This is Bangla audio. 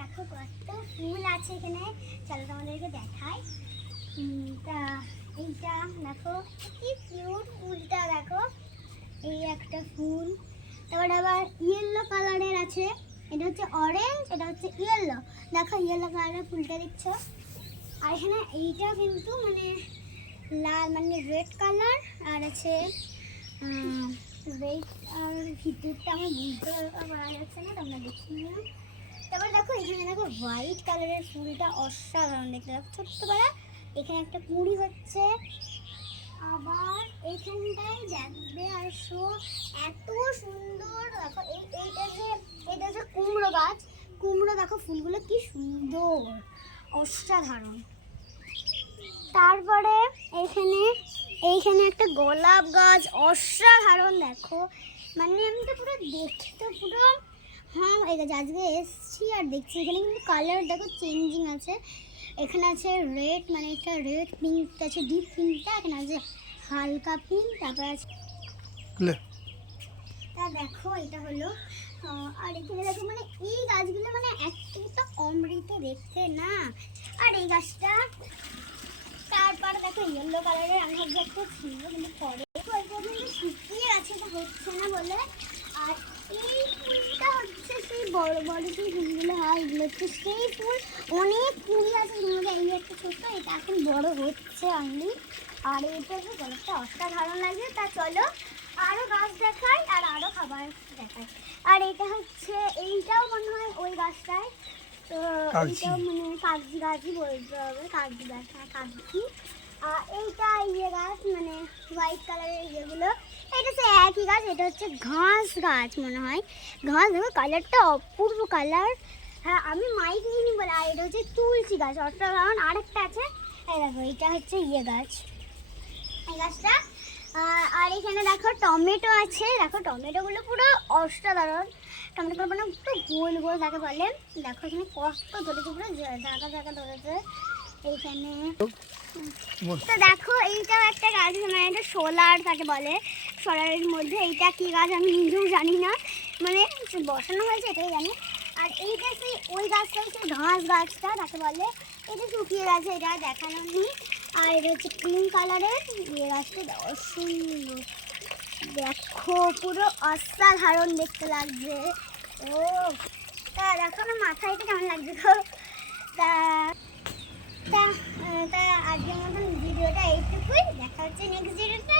দেখো কত ফুল আছে এখানে, চলো তোমাদেরকে দেখাই। তা এইটা দেখো কি কিউট ফুলটা, দেখো এই একটা ফুল। তারপরে আবার ইয়েলো কালারের আছে, এটা হচ্ছে অরেঞ্জ, এটা হচ্ছে ইয়েলো। দেখো ইয়েলো কালারের ফুলটা দেখছো। আর এখানে এইটা কিন্তু মানে লাল মানে রেড কালার, আর আছে রেড। আর ভিতরটা আমার বুঝতে পারা যাচ্ছে না, তোমরা দেখি না। তারপর দেখো এখানে দেখো হোয়াইট কালারের ফুলটা অসাধারণ দেখতে, দেখো ছোট্ট পাড়া। এখানে একটা কুঁড়ি হচ্ছে। আবার এইখানটায় দেখবে আসো এত সুন্দর, দেখো এইটা যে কুমড়ো গাছ, কুমড়ো দেখো ফুলগুলো কি সুন্দর, অসাধারণ। তারপরে এইখানে একটা গোলাপ গাছ, অসাধারণ দেখো। মানে আমি তো পুরো দেখতে পুরো হ্যাঁ এই গাছ আজকে এসছি আর দেখছি। এখানে কিন্তু কালার দেখো চেঞ্জিং আছে। এখানে আছে রেড, মানে একটা রেড পিঙ্ক আছে, ডিপ পিঙ্কটা। এখানে আছে হালকা পিঙ্ক, তারপর আছে তা দেখো এটা হলো। আর এখানে দেখো মানে এই গাছগুলো মানে এতটা অমৃত দেখতে না। আর এই গাছটা, তারপর দেখো ইয়েলো কালারের আমি একটা ছিল কিন্তু পরে শুকিয়ে গেছে, এটা হচ্ছে না বলে। আর এই ফুলটা হচ্ছে সেই বড় বড় যে ফুলগুলো হয়, এগুলো হচ্ছে সেই ফুল। অনেক ফুল আছে, এই একটা ছোট্ট, এটা এখন বড় হচ্ছে অনলি। আর এটা যে গোলাপটা অসাধারণ লাগে। তা চলো আরও গাছ দেখাই আর আরও খাবার দেখাই। আর এটা হচ্ছে এইটাও মনে হয় ওই গাছটায়, তো এইটাও মানে কাগজি গাছই বলতে হবে, কাগজি গাছ, হ্যাঁ কাগজি। এইটা ইয়ে গাছ মানে হোয়াইট কালারের ইয়েগুলো, এটা হচ্ছে একই গাছ। এটা হচ্ছে ঘাস গাছ মনে হয়, ঘাস। দেখো কালারটা অপূর্ব কালার। হ্যাঁ আমি মাইক নিইনি বলে। আর এটা হচ্ছে তুলসী গাছ, অসাধারণ। আরেকটা আছে এই দেখো, এটা হচ্ছে ইয়ে গাছ, এই গাছটা। আর এখানে দেখো টমেটো আছে, দেখো টমেটোগুলো পুরো অসাধারণ। টমেটোগুলো মানে একটু গোল গোল তাকে বলে। দেখো এখানে কষ্ট ধরেছে, পুরো জায়গা জায়গা ধরেছে এইখানে। তো দেখো এইটাও একটা গাছ, মানে এটা সোলার তাকে বলে, সোলারের মধ্যে। এইটা কি গাছ আমি নিজেও জানি না, মানে বসানো হয়েছে এটাই জানি। আর এইটা সেই ওই গাছটা হচ্ছে ঘাস গাছটা তাকে বলে, এটা শুকিয়ে গেছে, এটা দেখানো নেই। আর এটা হচ্ছে পিঙ্ক কালারের এই গাছটা, সুন্দর দেখো পুরো অসাধারণ দেখতে লাগছে। ও তা দেখো না মাথায় এটা কেমন লাগছে গো। তা তা আজকের মতন ভিডিওটা এইটুকুই, দেখা হচ্ছে নেক্সট ভিডিওতে।